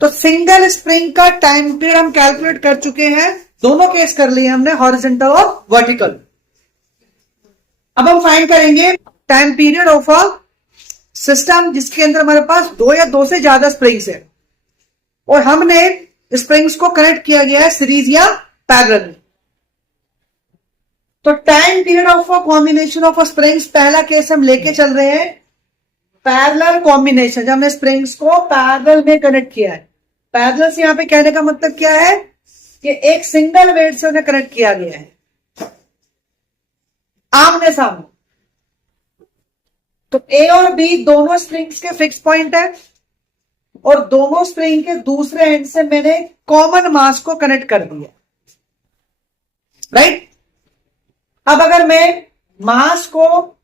तो single spring का time period हम कैलकुलेट कर चुके हैं, दोनों केस कर लिए हमने, हॉरिजॉन्टल और वर्टिकल। अब हम फाइंड करेंगे time period of a system जिसके अंदर हमारे पास दो या दो से ज्यादा स्प्रिंग्स है और हमने स्प्रिंग्स को कनेक्ट किया गया है सीरीज या पैरेलल। तो time period of a combination of springs, पहला केस हम लेके चल रहे हैं पैरेलल कॉम्बिनेशन, जब हमने स्प्रिंग्स को पैरेलल में कनेक्ट किया है। पैरेलल से यहां पे कहने का मतलब क्या है कि एक सिंगल वेट से उन्हें कनेक्ट किया गया है, आमने सामने। तो ए और बी दोनों स्प्रिंग्स के फिक्स पॉइंट है और दोनों स्प्रिंग के दूसरे एंड से मैंने कॉमन मास को कनेक्ट कर दिया, राइट। अब अगर मैं मास को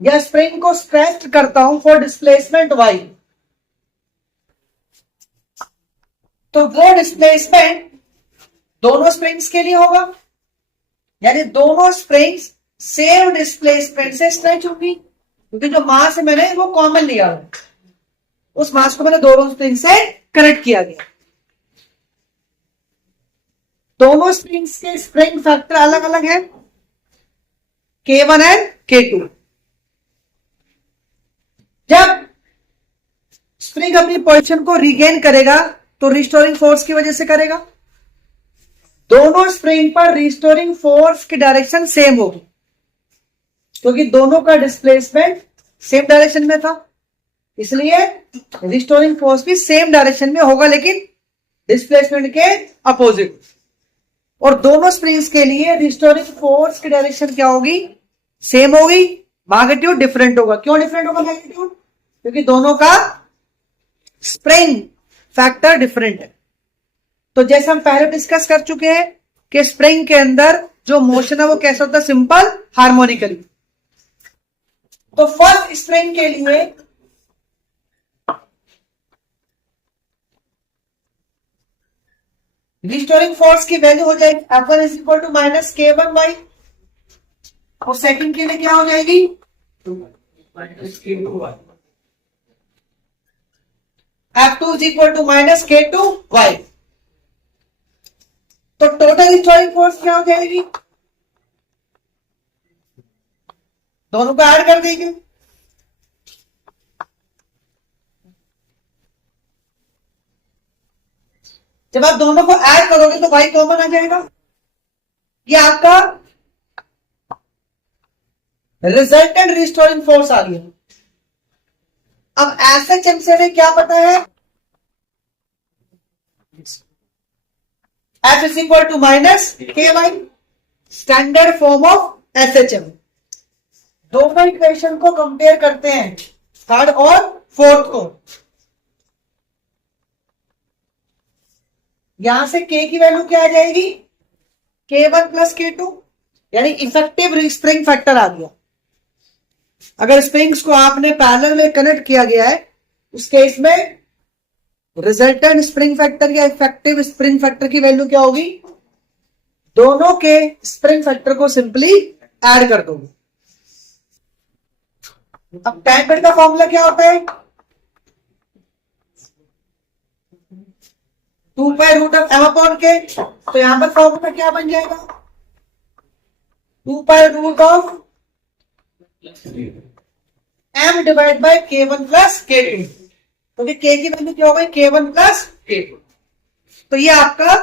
या स्प्रिंग को स्ट्रेच करता हूं फॉर डिस्प्लेसमेंट वाई, तो वो डिस्प्लेसमेंट दोनों स्प्रिंग्स के लिए होगा, यानी दोनों स्प्रिंग्स सेम डिस्प्लेसमेंट से स्ट्रेच होंगी, क्योंकि जो मास है मैंने वो कॉमन लिया है, उस मास को मैंने दोनों स्प्रिंग से कनेक्ट किया गया। दोनों स्प्रिंग्स के स्प्रिंग फैक्टर अलग अलग है, K1 एंड K2। जब स्प्रिंग अपनी पोजीशन को रिगेन करेगा तो रिस्टोरिंग फोर्स की वजह से करेगा। दोनों स्प्रिंग पर रिस्टोरिंग फोर्स की डायरेक्शन सेम होगी, क्योंकि दोनों का डिस्प्लेसमेंट सेम डायरेक्शन में था, इसलिए रिस्टोरिंग फोर्स भी सेम डायरेक्शन में होगा, लेकिन डिस्प्लेसमेंट के अपोजिट। और दोनों स्प्रिंग्स के लिए रिस्टोरिंग फोर्स की डायरेक्शन क्या होगी, सेम होगी, मैग्नीट्यूड डिफरेंट होगा। क्यों डिफरेंट होगा मैग्नीट्यूड? क्योंकि दोनों का स्प्रिंग फैक्टर डिफरेंट है। तो जैसे हम पहले डिस्कस कर चुके हैं कि स्प्रिंग के अंदर जो मोशन है वो कैसा होता है, सिंपल हार्मोनिकली। तो फर्स्ट स्प्रिंग के लिए रिस्टोरिंग फोर्स की वैल्यू हो जाएगी F1 is equal to minus K1Y, और सेकंड के लिए क्या हो जाएगी F2 is equal to minus K2Y। तो टोटल रिस्टोरिंग फोर्स क्या हो जाएगी, दोनों को ऐड कर देंगे। जब आप दोनों को ऐड करोगे तो y कॉमन आ जाएगा, ये आपका रिजल्टेंट रिस्टोरिंग फोर्स आ गया। अब एसएचएम से हमें क्या पता है, F is equal to minus KY, standard form of SHM. दोनों इक्वेशन को कंपेयर करते हैं, थर्ड और फोर्थ को। यहां से K की वैल्यू क्या आ जाएगी, K1 प्लस K2, यानी इफेक्टिव स्प्रिंग फैक्टर आ गया। अगर स्प्रिंग्स को आपने पैरेलल में कनेक्ट किया गया है, उस केस में रिजल्टेंट स्प्रिंग फैक्टर या इफेक्टिव स्प्रिंग फैक्टर की वैल्यू क्या होगी, दोनों के स्प्रिंग फैक्टर को सिंपली ऐड कर दोगे। अब टाइम पीरियड का फॉर्मूला क्या होता है, 2π√m/K। तो यहां पर फॉर्मूला क्या बन जाएगा, 2π√m divide by K1 plus K2, क्योंकि K की वैल्यू क्या हो गई, K1 प्लस K2। तो ये आपका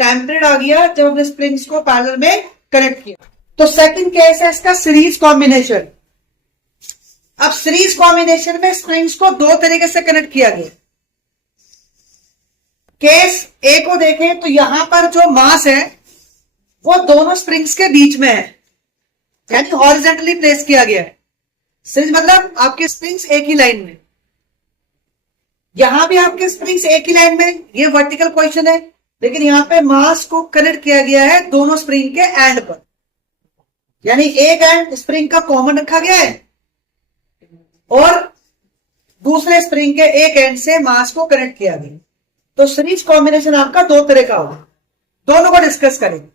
टाइम पीरियड आ गया जब हमने स्प्रिंग्स को पैरेलल में कनेक्ट किया। तो सेकंड केस है इसका सीरीज कॉम्बिनेशन। अब सीरीज कॉम्बिनेशन में स्प्रिंग्स को दो तरीके से कनेक्ट किया गया। केस ए को देखें तो यहां पर जो मास है वो दोनों स्प्रिंग्स के बीच में है, यानी हॉरिजॉन्टली प्लेस किया गया है। सीरीज मतलब आपके स्प्रिंग्स एक ही लाइन में, यहां भी आपके स्प्रिंग्स एक ही लाइन में, ये वर्टिकल पोजीशन है, लेकिन यहां पे मास को कनेक्ट किया गया है दोनों स्प्रिंग के एंड पर, यानी एक एंड स्प्रिंग का कॉमन रखा गया है और दूसरे स्प्रिंग के एक एंड से मास को कनेक्ट किया गया। तो सीरीज कॉम्बिनेशन आपका दो तरह का होगा, दोनों को डिस्कस करेंगे।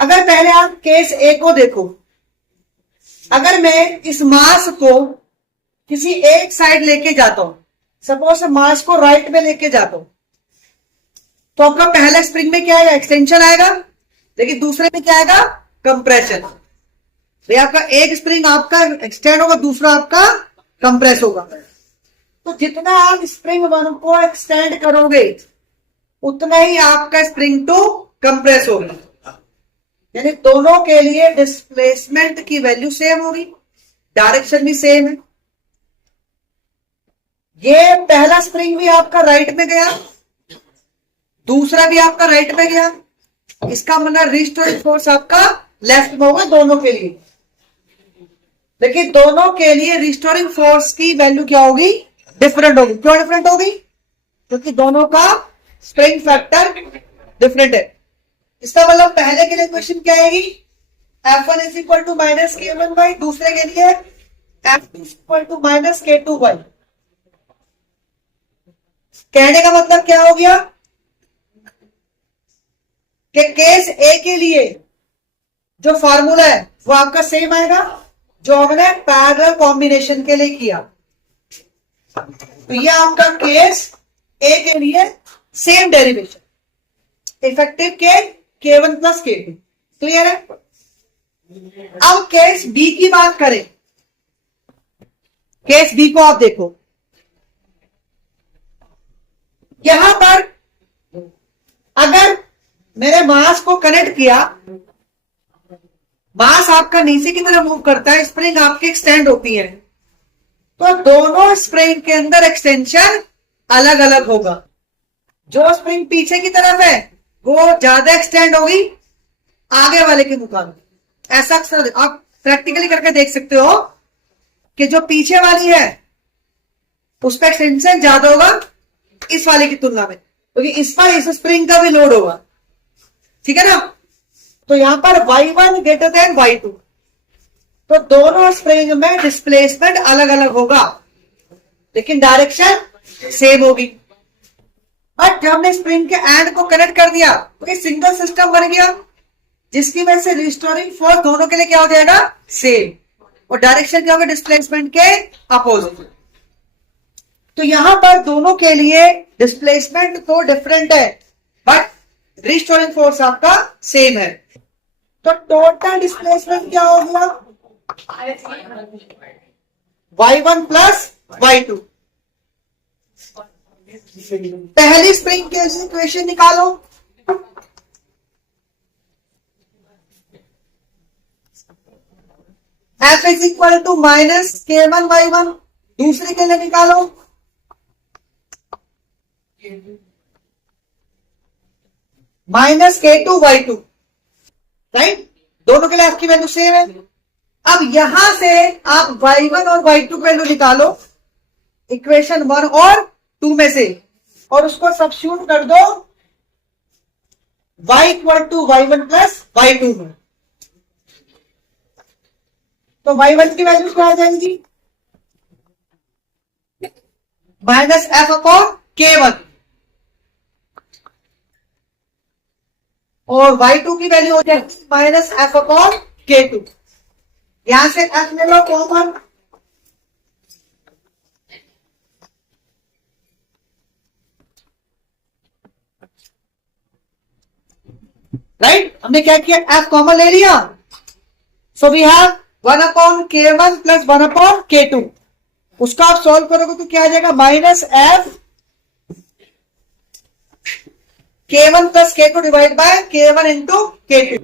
अगर पहले आप केस ए को देखो, अगर मैं इस मास को किसी एक साइड लेके जाता हूं, सपोज मास को राइट में लेके जाता हूं, तो आपका पहला स्प्रिंग में क्या आएगा, एक्सटेंशन आएगा, लेकिन दूसरे में क्या आएगा, कंप्रेशन। तो आपका एक स्प्रिंग आपका एक्सटेंड होगा, दूसरा आपका कंप्रेस होगा। तो जितना आप स्प्रिंग वन को एक्सटेंड करोगे उतना ही आपका स्प्रिंग टू कंप्रेस होगा। यानी दोनों के लिए डिस्प्लेसमेंट की वैल्यू सेम होगी, डायरेक्शन भी सेम है। ये पहला स्प्रिंग भी आपका राइट में गया, दूसरा भी आपका राइट में गया, इसका मतलब रिस्टोरिंग फोर्स आपका लेफ्ट में होगा दोनों के लिए। लेकिन दोनों के लिए रिस्टोरिंग फोर्स की वैल्यू क्या होगी, डिफरेंट होगी। क्यों डिफरेंट होगी, क्योंकि दोनों का स्प्रिंग फैक्टर डिफरेंट है। इसका मतलब पहले के लिए क्वेश्चन क्या आएगी, F1 is equal to minus K1 दूसरे के लिए F2 is equal to minus K2 कहने का मतलब क्या हो गया कि केस ए के लिए जो फार्मूला है वो आपका सेम आएगा जो हमने पैरेलल कॉम्बिनेशन के लिए किया। तो ये आपका केस ए के लिए सेम डेरिवेशन, इफेक्टिव के K1 प्लस K2। क्लियर है। अब केस बी की बात करें, केस बी को आप देखो, यहां पर अगर मेरे मास को कनेक्ट किया, मास आपका नीचे की तरफ मूव करता है, स्प्रिंग आपकी एक्सटेंड होती है, तो दोनों स्प्रिंग के अंदर एक्सटेंशन अलग अलग होगा। जो स्प्रिंग पीछे की तरफ है वो ज्यादा एक्सटेंड होगी आगे वाले के मुकाबले। ऐसा अक्सर आप प्रैक्टिकली करके देख सकते हो कि जो पीछे वाली है उसका एक्सटेंशन ज्यादा होगा इस वाले की तुलना में, क्योंकि इस पर इस स्प्रिंग का भी लोड होगा। ठीक है ना। तो यहां पर y1 ग्रेटर देन y2, तो दोनों स्प्रिंग में डिस्प्लेसमेंट अलग अलग होगा लेकिन डायरेक्शन सेम होगी। बट जब हमने स्प्रिंग के एंड को कनेक्ट कर दिया तो एक सिंगल सिस्टम बन गया जिसकी वजह से रिस्टोरिंग फोर्स दोनों के लिए क्या हो जाएगा, सेम, और डायरेक्शन क्या होगा, डिस्प्लेसमेंट के अपोजिट। तो यहां पर दोनों के लिए डिस्प्लेसमेंट तो डिफरेंट है बट रिस्टोरिंग फोर्स आपका सेम है। तो टोटल डिस्प्लेसमेंट क्या हो गया, y1 प्लस y2। पहली स्प्रिंग के इक्वेशन निकालो, F is equal to minus K1 y1, दूसरे के लिए निकालो माइनस K2 y2, राइट। दोनों के लिए आपकी वैल्यू सेम है। अब यहां से आप y1 और y2 की वैल्यू निकालो इक्वेशन 1 और 2 में से, और उसको सब्स्टिट्यूट कर दो y equal to y1 plus y2 में। तो y1 की वैल्यू क्या आ जाएगी, माइनस F अपॉन K1, और y2 की वैल्यू हो जाएगी माइनस F अपॉन K2। यहां से F ले लो कॉमन, राइट। हमने क्या किया, F कॉमन ले लिया, so we have 1 upon K1 plus 1 upon K2। उसका आप सॉल्व करोगे तो क्या आ जाएगा, minus F K1 plus K2 divide by K1 into K2।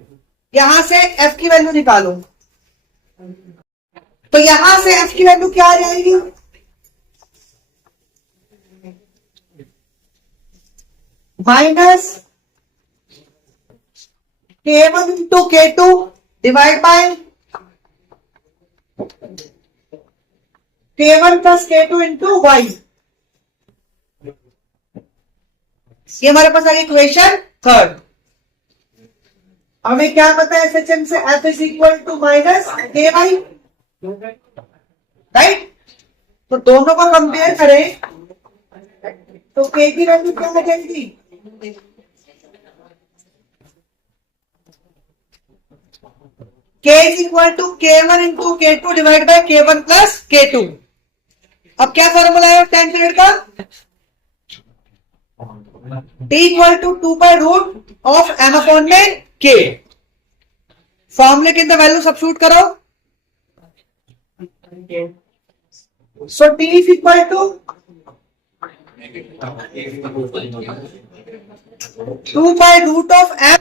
यहां से F की वैल्यू निकालो, तो यहां से F की वैल्यू क्या आ जाएगी, minus K1 into K2 divide by K1 plus K2 into y। ये हमारे पास आ गई इक्वेशन थर्ड। हमें क्या पता है एसएचएम से, F is equal to minus KY, right. तो दोनों को कंपेयर करें तो K की वैल्यू क्या आ जाएगी, K is equal to K1 into K2 divide by K1 plus K2। अब क्या फॉर्मूला है टाइम पीरियड का? T equal to 2 by root of m upon में k। फॉर्मूले के अंदर वैल्यू सबस्टिट्यूट करो। So T is equal to 2 by root of m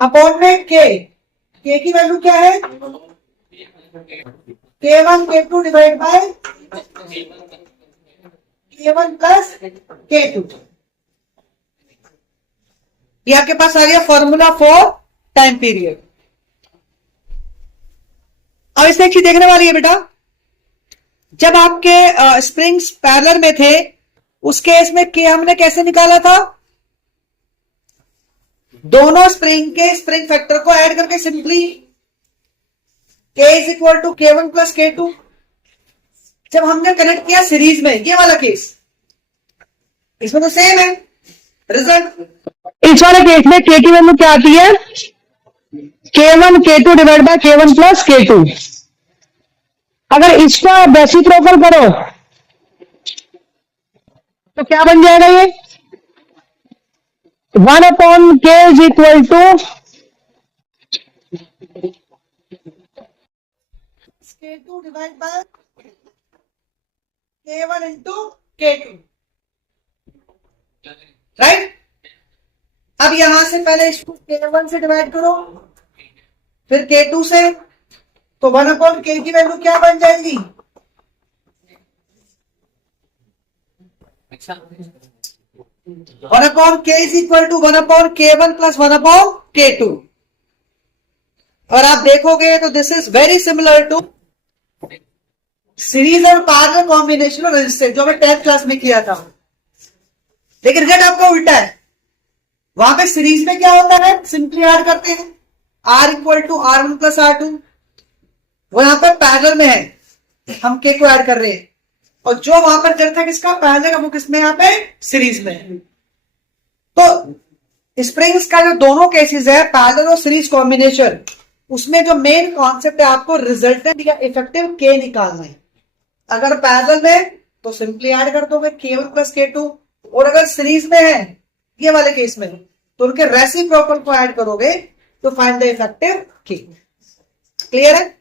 upon में k। k की वैल्यू क्या है? k1 k2 divide by k1 plus k2। ये आपके पास आ गया फॉर्मूला फॉर टाइम पीरियड। अब इसमें एक चीज देखने वाली है बेटा, जब आपके स्प्रिंग्स पैरेलल में थे उस केस में के हमने कैसे निकाला था? दोनों स्प्रिंग के स्प्रिंग फैक्टर को ऐड करके simply k is equal to k1 plus k2। जब हमने कनेक्ट किया सीरीज में, ये वाला केस, इसमें तो सेम है रिजल्ट। इस वाले केस में k की वैल्यू क्या आती है? k1 k2 divide by k1 plus k2। अगर इसका रेसिप्रोकल करो तो क्या बन जाएगा? ये 1 upon k is equal to k2 divide by k1 into k2, right. अब यहां से पहले इसको k1 से डिवाइड करो, फिर k2 से, तो 1 अपॉन k की वैल्यू क्या बन जाएगी? One upon k is equal to 1 upon k1 plus 1 upon k2। और आप देखोगे तो this is very similar to series और पैरेलल कॉम्बिनेशन और रेजिस्टेंस जो हमें 10th क्लास में किया था। लेकिन रिजल्ट आपका उल्टा है। वहां पे सीरीज में क्या होता है? सिंपली ऐड करते हैं R equal to R1 plus R2। वो यहां पर पैरेलल में है, हम k को ऐड कर रहे हैं, और जो वहां पर रिजल्ट था किसका? पैरेलल का, वो किसमें? यहाँ पे सीरीज में। तो स्प्रिंग्स का जो दोनों केसेस है पैरेलल और सीरीज कॉम्बिनेशन, उसमें जो मेन कॉन्सेप्ट है आपको रिजल्टेंट या इफेक्टिव k निकालना है। अगर पैरेलल में तो सिंपली ऐड कर दोगे k1 प्लस k2, और अगर सीरीज में है ये वाले केस में तो उनके रेसिप्रोकल को ऐड करोगे तो find the effective k। Clear है?